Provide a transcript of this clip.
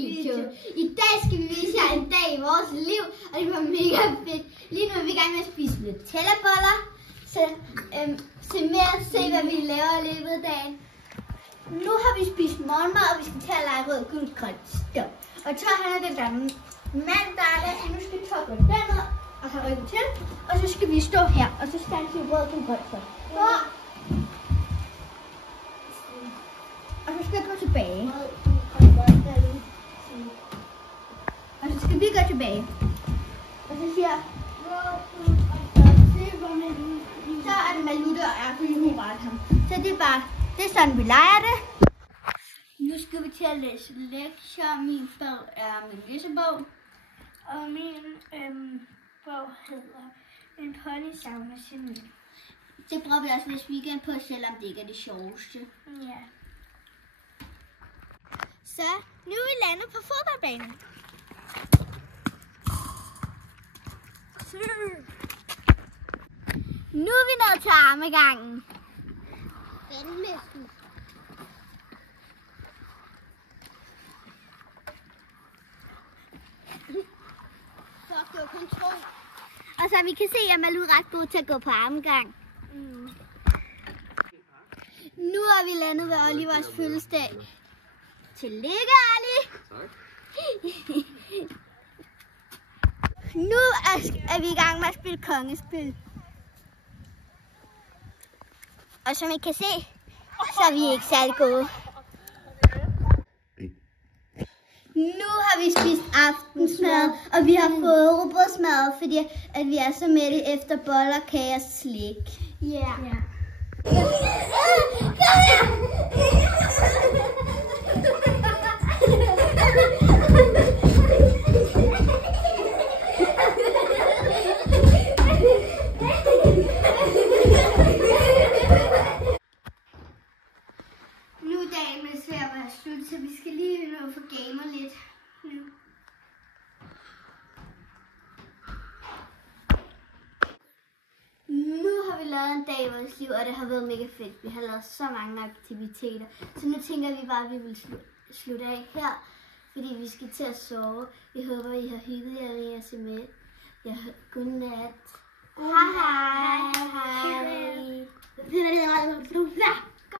video. I dag skal vi vise jer en dag i vores liv, og det var mega fedt. Lige nu er vi i gang med at spise Nutella-boller, så se hvad vi laver i løbet af dagen. Nu har vi spist morgenmad, og vi skal til at lege rød, gul, grønt, stå. Og Thor han er den der mand, der er der, så nu skal Thor gå derned og have ryggen til, og så skal vi stå her, og så skal han sige rød, gul, grønt, stå. Og så skal jeg gå tilbage. Og så skal vi gå tilbage. Og så siger jeg, så er det Malute og jeg, fordi hun bare ham. Så det er sådan, vi leger det. Nu skal vi til at læse lektier. Min bog er min læsebog. Og min bog hedder En pony savner sin ven. Det bruger vi også hvis weekend på, selvom det ikke er det sjoveste. Ja. Så nu er vi landet på fodboldbanen. Nu er vi nået til armegangen. Og så vi kan se, at Malou er ret god til at gå på armgang. Nu er vi landet ved Olivers fødselsdag. Tillykke, Ali! Tak. Nu er vi i gang med at spille kongespil. Og som I kan se, så er vi ikke særlig gode. Nu har vi spist aftensmad, og vi har fået rugbrødsmad, fordi at vi er så mætte efter boller, kage og slik. Ja. Nu er dagen med til at være slut, så vi skal lige nå at få gamer lidt nu. Nu har vi lavet en dag i vores liv, og det har været mega fedt. Vi har lavet så mange aktiviteter, så nu tænker vi bare, at vi vil slutte af her, fordi vi skal til at sove. Vi håber, I har hygget jer ved at se med. Ja, godnat. Hej hej. Hej.